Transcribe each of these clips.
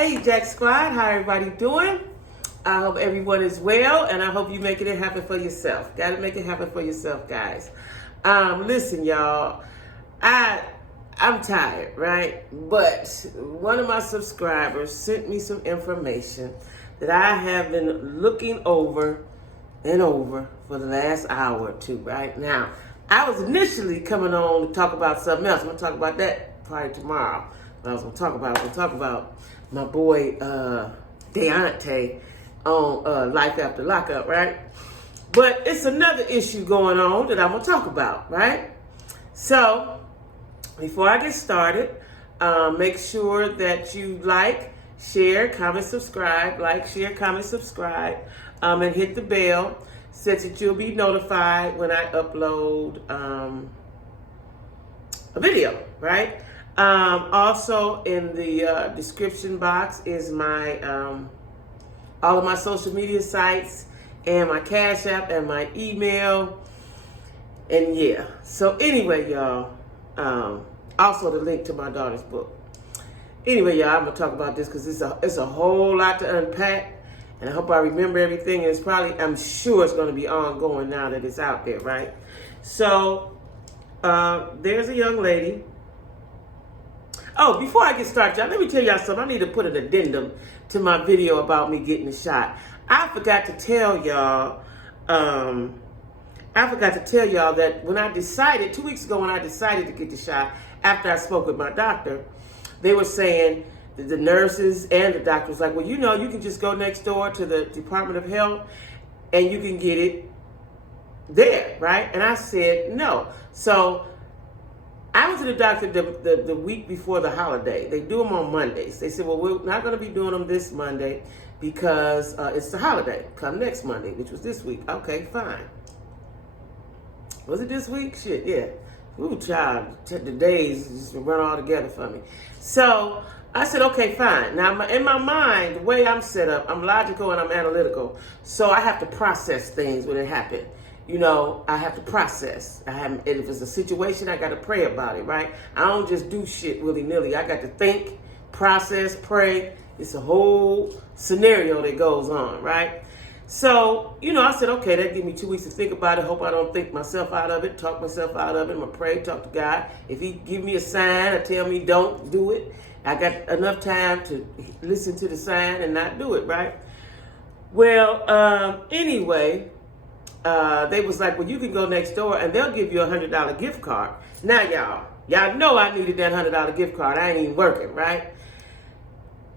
Hey Jack Squad, how everybody doing? I hope everyone is well, and I hope you're making it happen for yourself. Gotta make it happen for yourself, guys. Listen, y'all, I'm tired, right? But one of my subscribers sent me some information that I have been looking over and over for the last hour or two, right? Now, I was initially coming on to talk about something else. I'm gonna talk about that probably tomorrow. What I was gonna talk about my boy Deontay on Life After Lockup, right? But it's another issue going on that I'm gonna talk about, right? So before I get started, make sure that you like, share, comment, subscribe, and hit the bell so that you'll be notified when I upload a video, right? Also in the description box is my all of my social media sites and my Cash App and my email. And yeah, so anyway, y'all, also the link to my daughter's book. Anyway, y'all, I'm gonna talk about this because it's a whole lot to unpack, and I hope I remember everything. And I'm sure it's gonna be ongoing now that it's out there, right? So there's a young lady. Oh, before I get started, y'all, let me tell y'all something. I need to put an addendum to my video about me getting the shot. I forgot to tell y'all that when I decided, 2 weeks ago when I decided to get the shot, after I spoke with my doctor, they were saying, that the nurses and the doctor was like, well, you know, you can just go next door to the Department of Health and you can get it there, right? And I said, no. So I went to the doctor the week before the holiday. They do them on Mondays. They said, well, we're not going to be doing them this Monday because it's the holiday. Come next Monday, which was this week. Okay, fine. Was it this week? Shit, yeah. Ooh, child, the days just run all together for me. So I said, okay, fine. Now, in my mind, the way I'm set up, I'm logical and I'm analytical. So I have to process things when it happens. You know, I have to process. If it's a situation, I got to pray about it, right? I don't just do shit willy-nilly. I got to think, process, pray. It's a whole scenario that goes on, right? So, you know, I said, okay, that give me 2 weeks to think about it. Hope I don't think myself out of it, talk myself out of it. I'm going to pray, talk to God. If he give me a sign or tell me don't do it, I got enough time to listen to the sign and not do it, right? Well, anyway, they was like, well, you can go next door and they'll give you $100 gift card. Now, y'all know I needed that $100 gift card. I ain't even working, right?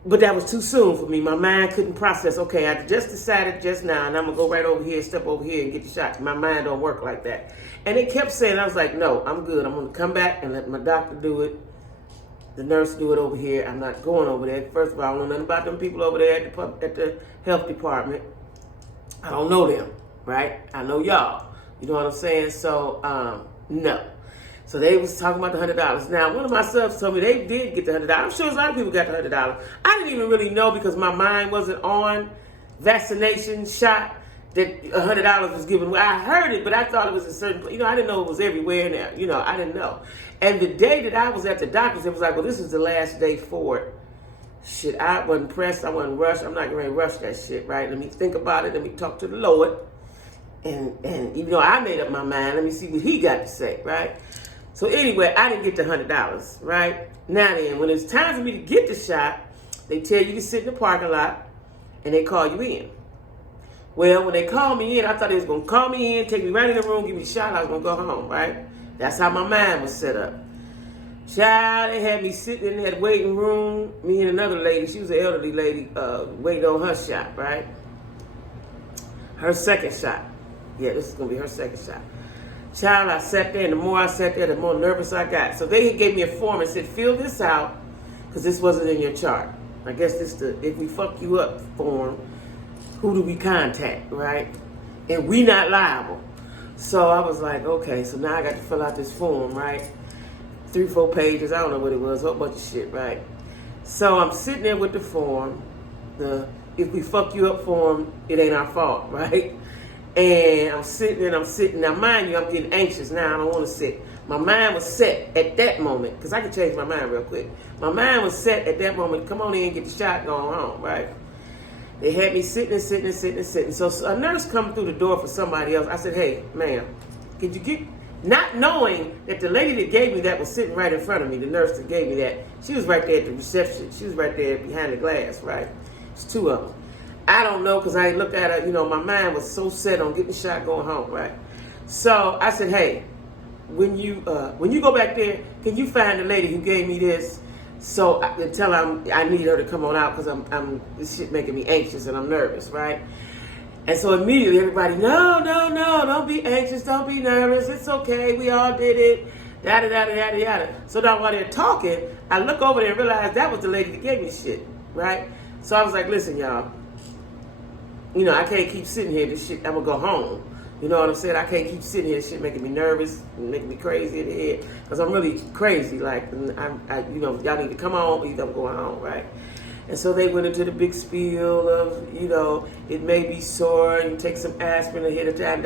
But that was too soon for me. My mind couldn't process. Okay, I just decided just now, and I'm gonna go right over here, step over here, and get the shot. My mind don't work like that. And they kept saying, I was like, no, I'm good. I'm gonna come back and let my doctor do it. The nurse do it over here. I'm not going over there. First of all, I don't know nothing about them people over there at the health department. I don't know them, right? I know y'all. You know what I'm saying? So, no. So they was talking about the $100. Now, one of my subs told me they did get the $100. I'm sure a lot of people got the $100. I didn't even really know because my mind wasn't on vaccination shot that $100 was given away. I heard it, but I thought it was a certain, you know, I didn't know it was everywhere now. You know, I didn't know. And the day that I was at the doctor's, it was like, well, this is the last day for it. Shit, I wasn't pressed. I wasn't rushed. I'm not going to rush that shit, right? Let me think about it. Let me talk to the Lord. And even though I made up my mind, let me see what he got to say, right? So anyway, I didn't get the $100, right? Now then, when it's time for me to get the shot, they tell you to sit in the parking lot and they call you in. Well, when they called me in, I thought they was going to call me in, take me right in the room, give me a shot, I was going to go home, right? That's how my mind was set up. Child, they had me sitting in that waiting room, me and another lady, she was an elderly lady, waiting on her shot, right? Her second shot. Yeah, this is going to be her second shot. Child, I sat there, and the more I sat there, the more nervous I got. So they gave me a form and said, fill this out, because this wasn't in your chart. I guess this the if we fuck you up form, who do we contact, right? And we not liable. So I was like, okay, so now I got to fill out this form, right? 3-4 pages, I don't know what it was, a whole bunch of shit, right? So I'm sitting there with the form, the if we fuck you up form, it ain't our fault, right? And I'm sitting. Now, mind you, I'm getting anxious now. I don't want to sit. My mind was set at that moment, because I could change my mind real quick. My mind was set at that moment, come on in and get the shot going home, right? They had me sitting. So a nurse come through the door for somebody else. I said, hey, ma'am, could you get, not knowing that the lady that gave me that was sitting right in front of me, the nurse that gave me that, she was right there at the reception. She was right there behind the glass, right? It's two of them. I don't know, because I ain't looked at her. You know, my mind was so set on getting the shot going home, right? So I said, hey, when you go back there, can you find the lady who gave me this? So I can tell I need her to come on out, because this shit making me anxious and I'm nervous, right? And so immediately everybody, no, don't be anxious, don't be nervous, it's okay, we all did it, yada, yada, yada, yada. So now while they're talking, I look over there and realize that was the lady that gave me shit, right? So I was like, listen, y'all, you know, I can't keep sitting here, this shit, I'm gonna go home. You know what I'm saying? I can't keep sitting here, this shit making me nervous, making me crazy in the head, because I'm really crazy, like, you know, y'all need to come on, either I'm going home, right? And so they went into the big spiel of, you know, it may be sore, you take some aspirin and hit a time, ...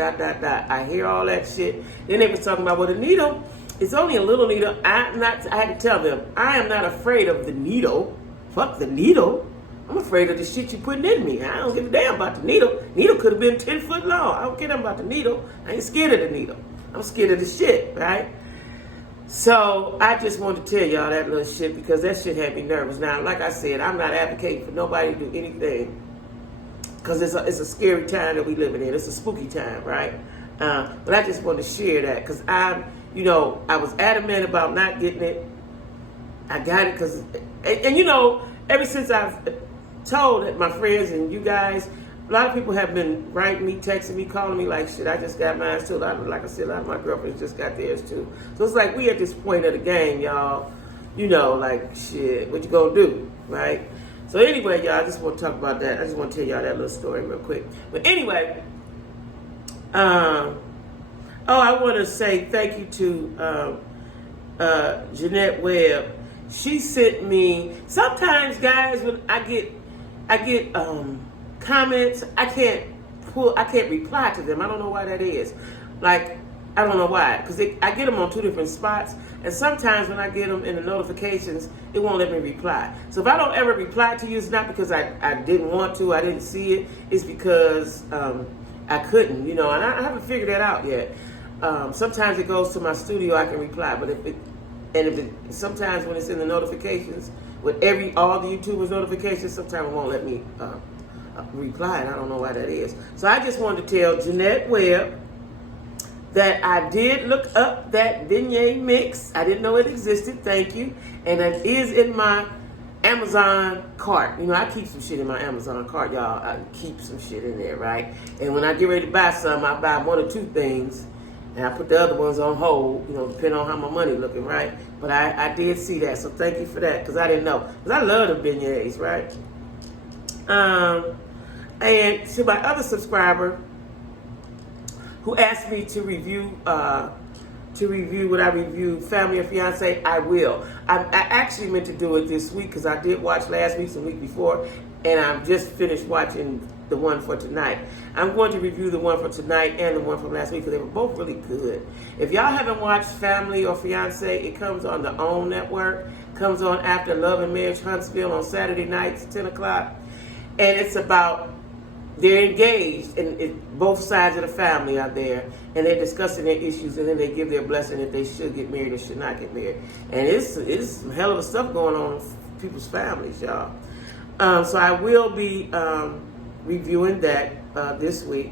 I hear all that shit. Then they was talking about, well, the needle, it's only a little needle. I had to tell them, I am not afraid of the needle. Fuck the needle. I'm afraid of the shit you putting in me. I don't give a damn about the needle. Needle could have been 10 foot long. I don't care about the needle. I ain't scared of the needle. I'm scared of the shit, right? So I just wanted to tell y'all that little shit, because that shit had me nervous. Now, like I said, I'm not advocating for nobody to do anything, because it's a scary time that we living in. It's a spooky time, right? But I just wanted to share that, because I was adamant about not getting it. I got it because, and you know, ever since I've told my friends and you guys, a lot of people have been writing me, texting me, calling me like, shit, I just got mine too. Like I said, a lot of my girlfriends just got theirs too. So it's like we at this point of the game, y'all, you know, like, shit, what you gonna do, right? So anyway, y'all, I just want to talk about that. I just want to tell y'all that little story real quick. But anyway, I want to say thank you to Jeanette Webb. She sent me, sometimes, guys, when I get comments, I can't reply to them. I don't know why that is. Like, I don't know why, because I get them on two different spots, and sometimes when I get them in the notifications, it won't let me reply. So if I don't ever reply to you, it's not because I didn't want to, I didn't see it. It's because I couldn't, you know, and I haven't figured that out yet. Sometimes it goes to my studio, I can reply, but sometimes when it's in the notifications, with all the YouTubers' notifications, sometimes it won't let me reply, and I don't know why that is. So I just wanted to tell Jeanette Webb that I did look up that beignet mix. I didn't know it existed, thank you. And it is in my Amazon cart. You know, I keep some shit in my Amazon cart, y'all. I keep some shit in there, right? And when I get ready to buy some, I buy one or two things, and I put the other ones on hold, you know, depending on how my money looking, right? But I did see that, so thank you for that, because I didn't know. Because I love the beignets, right? And to my other subscriber who asked me to review what I reviewed, Family or Fiance, I will. I actually meant to do it this week, because I did watch last week's and the week before, and I've just finished watching the one for tonight. I'm going to review the one for tonight and the one from last week, because they were both really good. If y'all haven't watched Family or Fiance, it comes on the OWN network. Comes on after Love and Marriage Huntsville on Saturday nights, 10 o'clock. And it's about, they're engaged, and both sides of the family are there, and they're discussing their issues, and then they give their blessing if they should get married or should not get married. And it's some hell of a stuff going on in people's families, y'all. So I will be reviewing that this week.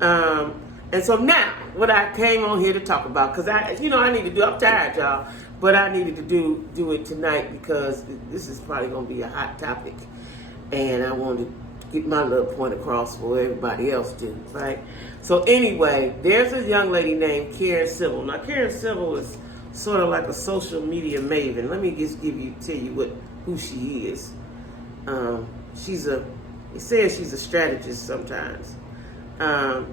And so now, what I came on here to talk about, because I need to do, I'm tired, y'all, but I needed to do it tonight, because this is probably going to be a hot topic, and I wanted to get my little point across for everybody else too, right? So anyway, there's a young lady named Karen Civil. Now, Karen Civil is sort of like a social media maven. Let me just tell you who she is. It says she's a strategist sometimes. The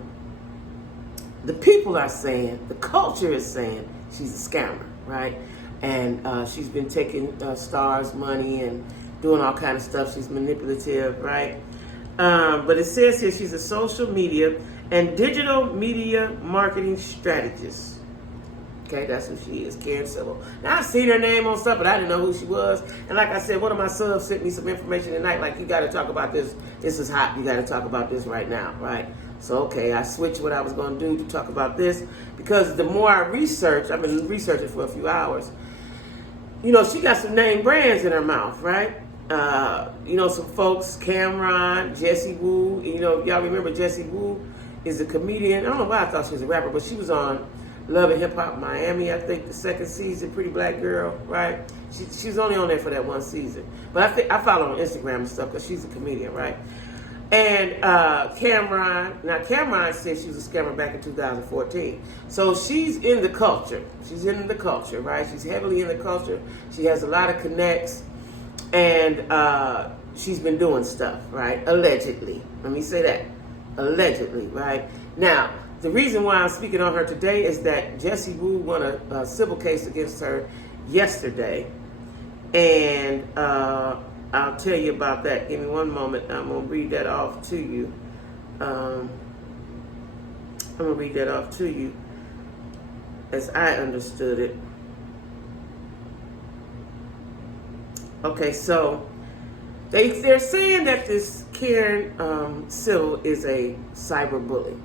people are saying, the culture is saying she's a scammer, right? And she's been taking stars' money and doing all kind of stuff. She's manipulative, right? But it says here she's a social media and digital media marketing strategist. Okay, that's who she is, Karen Civil. Now, I seen her name on stuff, but I didn't know who she was. And like I said, one of my subs sent me some information tonight, like, you got to talk about this. This is hot. You got to talk about this right now, right? So, okay, I switched what I was going to do to talk about this, because the more I research, I've been researching for a few hours, you know, she got some name brands in her mouth, right? You know, some folks, Camron, Jessie Woo. You know, y'all remember Jessie Woo is a comedian. I don't know why I thought she was a rapper, but she was on Love and Hip Hop Miami, I think, the second season. Pretty black girl, right? She's only on there for that one season. But I follow her on Instagram and stuff because she's a comedian, right? And Camron, now Camron said she was a scammer back in 2014. So she's in the culture. She's in the culture, right? She's heavily in the culture. She has a lot of connects. And she's been doing stuff, right? Allegedly. Let me say that. Allegedly, right? Now, the reason why I'm speaking on her today is that Jessie Woo won a civil case against her yesterday. And I'll tell you about that. Give me one moment. I'm going to read that off to you. I'm going to read that off to you as I understood it. Okay, so they're saying that this Karen Civil is a cyber bully.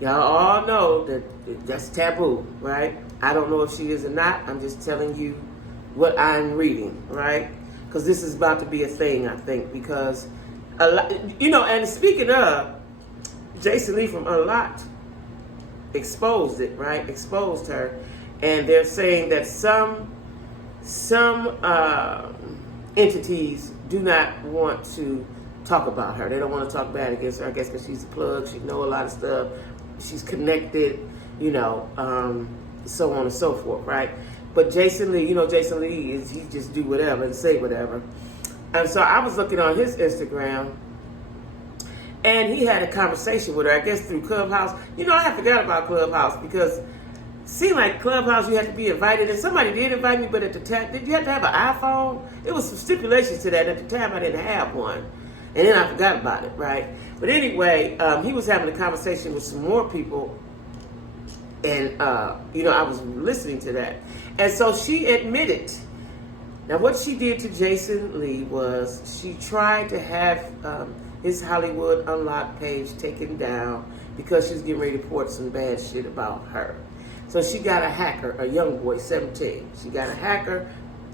Y'all all know that that's taboo, right? I don't know if she is or not. I'm just telling you what I'm reading, right? Because this is about to be a thing, I think, because, a lot, you know, and speaking of, Jason Lee from Unlocked exposed it, right? Exposed her. And they're saying that some entities do not want to talk about her. They don't want to talk bad against her, I guess, because she's a plug. She knows a lot of stuff. She's connected, you know, so on and so forth, right? But Jason Lee, you know, Jason Lee he just do whatever and say whatever. And so I was looking on his Instagram, and he had a conversation with her, I guess through Clubhouse. You know, I had forgot about Clubhouse because it seemed like Clubhouse you had to be invited, and somebody did invite me, but at the time, did you have to have an iPhone? It was some stipulations to that, and at the time I didn't have one. And then I forgot about it, right? But anyway, he was having a conversation with some more people, and, you know, I was listening to that. And so she admitted, now what she did to Jason Lee was she tried to have his Hollywood Unlocked page taken down because she was getting ready to report some bad shit about her. So she got a hacker, a young boy, 17. She got a hacker,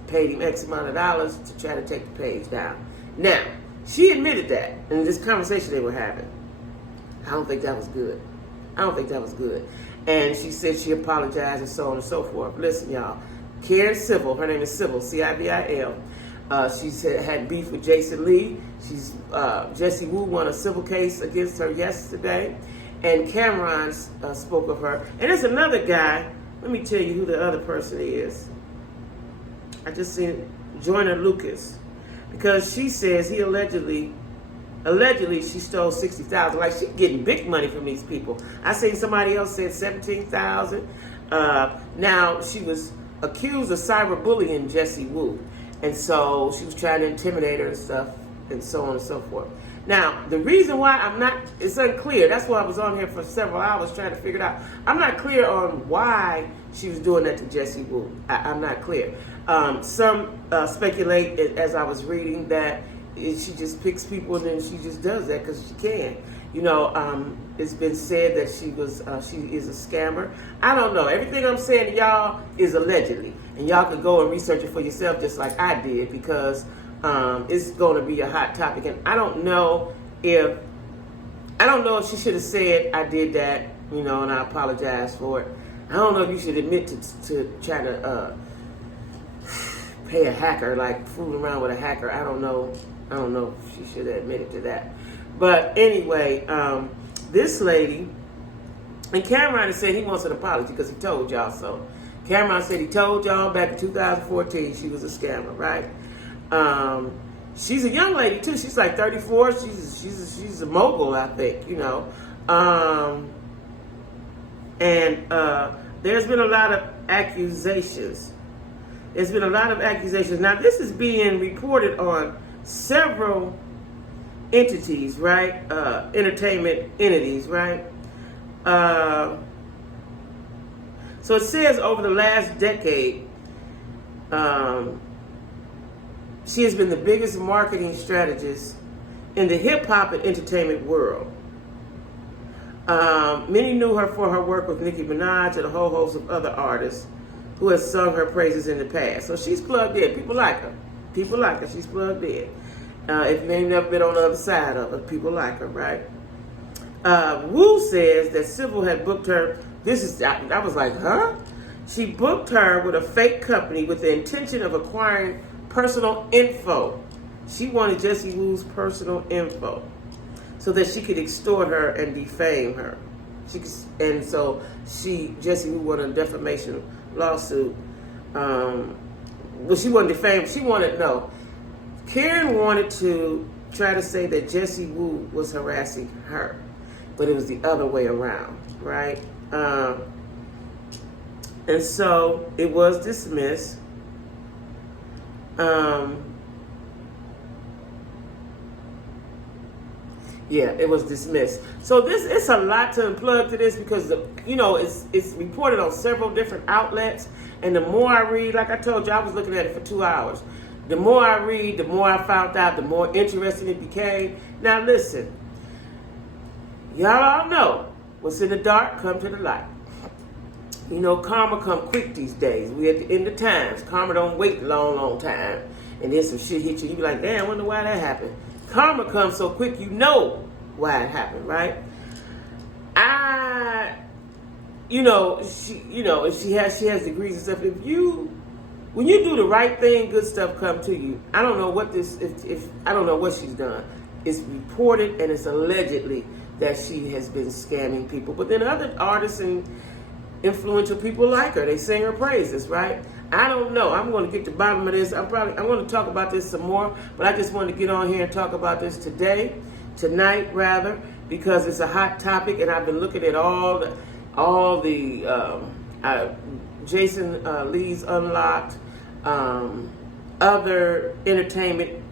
paid him X amount of dollars to try to take the page down. Now, she admitted that in this conversation they were having. I don't think that was good. I don't think that was good. And she said she apologized and so on and so forth. Listen, y'all. Karen Civil, her name is Civil, C-I-V-I-L. She had beef with Jason Lee. Jessie Woo won a civil case against her yesterday. And Camron spoke of her. And there's another guy. Let me tell you who the other person is. I just seen Joyner Lucas. Because she says he allegedly she stole $60,000. Like, she's getting big money from these people. I seen somebody else said $17,000. Now, she was accused of cyberbullying Jessie Woo. And so she was trying to intimidate her and stuff, and so on and so forth. Now, the reason why it's unclear. That's why I was on here for several hours trying to figure it out. I'm not clear on why she was doing that to Jessie Woo. I'm not clear. Some speculate, as I was reading, that she just picks people and then she just does that because she can. You know, it's been said that she is a scammer. I don't know. Everything I'm saying to y'all is allegedly. And y'all can go and research it for yourself just like I did, because it's going to be a hot topic. And I don't know if she should have said I did that, you know, and I apologize for it. I don't know if you should admit to try to pay a hacker, like fooling around with a hacker. I don't know if she should have admitted to that. But anyway, this lady, and Camron said he wants an apology because he told y'all so. Camron said he told y'all back in 2014 she was a scammer, right? She's a young lady too. She's like 34. She's a mogul, I think, you know. And there's been a lot of accusations. Now, this is being reported on several entities, right? Entertainment entities, right? So So it says over the last decade, she has been the biggest marketing strategist in the hip-hop and entertainment world. Many knew her for her work with Nicki Minaj and a whole host of other artists who have sung her praises in the past. So she's plugged in. People like her. People like her. She's plugged in. If you ain't never been on the other side of it, people like her, right? Wu says that Civil had booked her. I was like, huh? She booked her with a fake company with the intention of acquiring personal info. She wanted Jessie Wu's personal info so that she could extort her and defame her. Jessie Wu won a defamation lawsuit. She wasn't defamed. Karen wanted to try to say that Jessie Wu was harassing her, but it was the other way around, right? And so it was dismissed. It was dismissed. So it's a lot to unplug to this because it's reported on several different outlets, and the more I read, like I told you, I was looking at it for 2 hours. The more I read, the more I found out, the more interesting it became. Now listen, y'all all know what's in the dark come to the light. Karma come quick these days. We at the end of times. Karma don't wait a long, long time. And then some shit hit you. You be like, damn, I wonder why that happened. Karma comes so quick, you know why it happened, right? She has degrees and stuff. When you do the right thing, good stuff come to you. I don't know what I don't know what she's done. It's reported and it's allegedly that she has been scamming people. But then other artists and influential people like her. They sing her praises, right? I don't know. I'm going to get to the bottom of this. I'm going to talk about this some more, but I just wanted to get on here and talk about this tonight, because it's a hot topic, and I've been looking at all the Jason Lee's Unlocked, other entertainment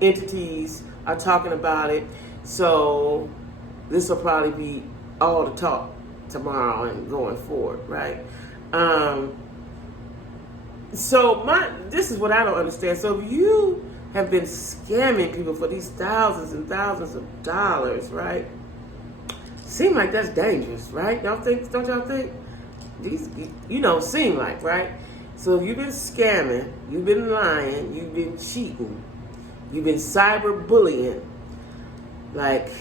entities are talking about it. So this will probably be all the talk tomorrow and going forward, right? This is what I don't understand. So if you have been scamming people for these thousands and thousands of dollars, right? Seem like that's dangerous, right? Don't y'all think? Seem like, right? So if you've been scamming, you've been lying, you've been cheating, you've been cyberbullying, like,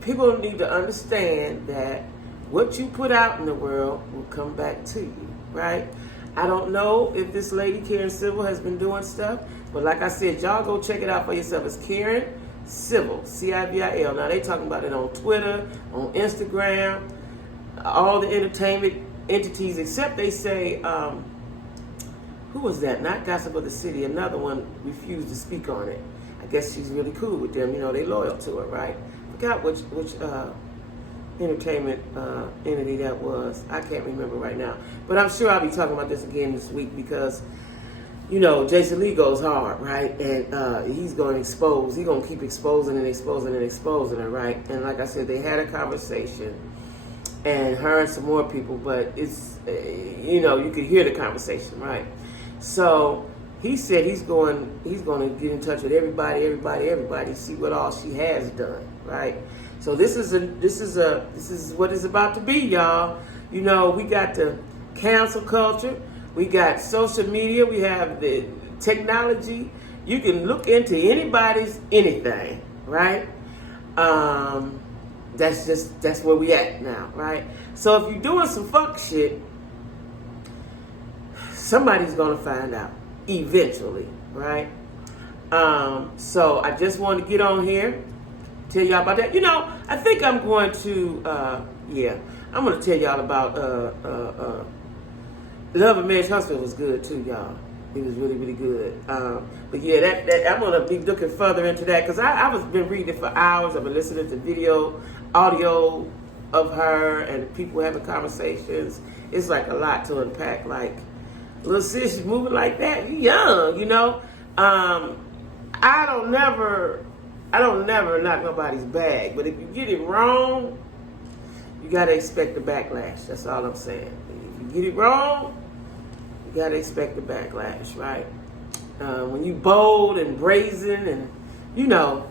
people need to understand that what you put out in the world will come back to you, right? I don't know if this lady, Karen Civil, has been doing stuff, but like I said, y'all go check it out for yourself. It's Karen Civil, Civil. Now, they talking about it on Twitter, on Instagram, all the entertainment entities, except they say, who was that? Not Gossip of the City. Another one refused to speak on it. I guess she's really cool with them. They loyal to her, right? Forgot which entertainment entity that was. I can't remember right now. But I'm sure I'll be talking about this again this week because, Jason Lee goes hard, right? And he's going to expose. He's going to keep exposing her, right? And like I said, they had a conversation, and her and some more people, but it's, you could hear the conversation, right? So he said he's going to get in touch with everybody, see what all she has done, right? So this is what it's about to be, y'all. We got the cancel culture, we got social media, we have the technology. You can look into anybody's anything, right? That's where we at now, right? So if you're doing some fuck shit, somebody's gonna find out eventually, right? So I just want to get on here, tell y'all about that. I think I'm going to, I'm going to tell y'all about Love and Marriage Hospital was good too, y'all. It was really, really good. But yeah, that I'm going to be looking further into that because I was been reading it for hours. I've been listening to audio of her and people having conversations. It's like a lot to unpack. Like, little sis, you moving like that, you young, I don't never knock nobody's bag, but if you get it wrong, you gotta expect a backlash. That's all I'm saying. get it wrong, you gotta expect the backlash, right? When you bold and brazen and, you know,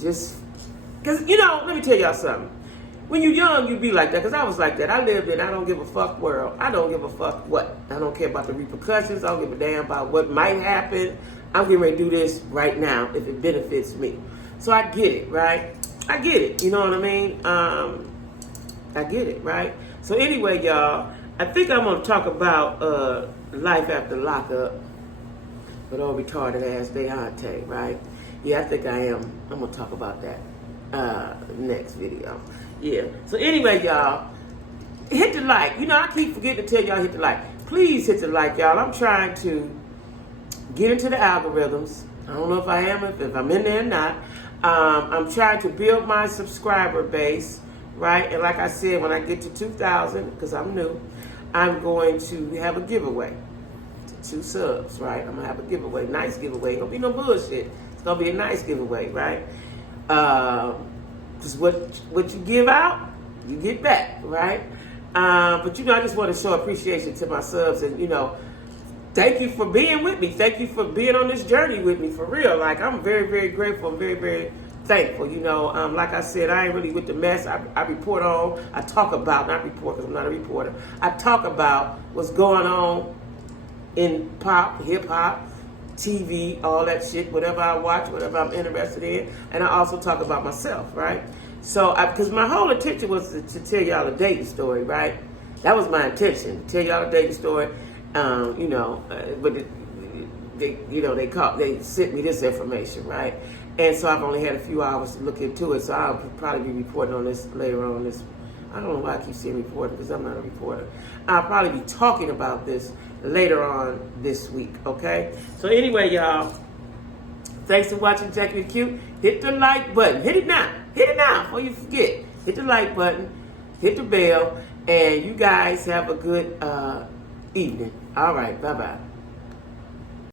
just, because, you know, let me tell y'all something. When you're young, you be like that, because I was like that. I lived in I don't give a fuck world. I don't give a fuck what. I don't care about the repercussions. I don't give a damn about what might happen. I'm getting ready to do this right now if it benefits me. So I get it, right? I get it. You know what I mean? I get it, right? So anyway, y'all, I think I'm going to talk about life after lockup with old retarded ass Deontay, right? Yeah, I think I am. I'm going to talk about that next video. Yeah. So anyway, y'all, hit the like. You know, I keep forgetting to tell y'all hit the like. Please hit the like, y'all. I'm trying to get into the algorithms. I don't know if I am, if I'm in there or not. I'm trying to build my subscriber base, right? And like I said, when I get to 2,000, because I'm new, I'm going to have a giveaway. 2 subs, right? I'm going to have a giveaway. Nice giveaway. Ain't going to be no bullshit. It's going to be a nice giveaway, right? Because what you give out, you get back, right? But, you know, I just want to show appreciation to my subs and, you know, thank you for being with me. Thank you for being on this journey with me, for real. Like, I'm very, very grateful. I'm very, very thankful. You know, like I said, I ain't really with the mess. I report on, I talk about, not report because I'm not a reporter. I talk about what's going on in pop, hip-hop, TV, all that shit, whatever I watch, whatever I'm interested in. And I also talk about myself, right? So, because my whole intention was to tell y'all a dating story, right? That was my intention, to tell y'all a dating story. You know, but they sent me this information, right? And so I've only had a few hours to look into it, so I'll probably be reporting on this later on this. I don't know why I keep saying reporting, because I'm not a reporter. I'll probably be talking about this later on this week, okay? So anyway, y'all, thanks for watching Jacquie the Cute. Hit the like button. Hit it now. Hit it now before you forget. Hit the like button. Hit the bell. And you guys have a good evening. All right. Bye-bye.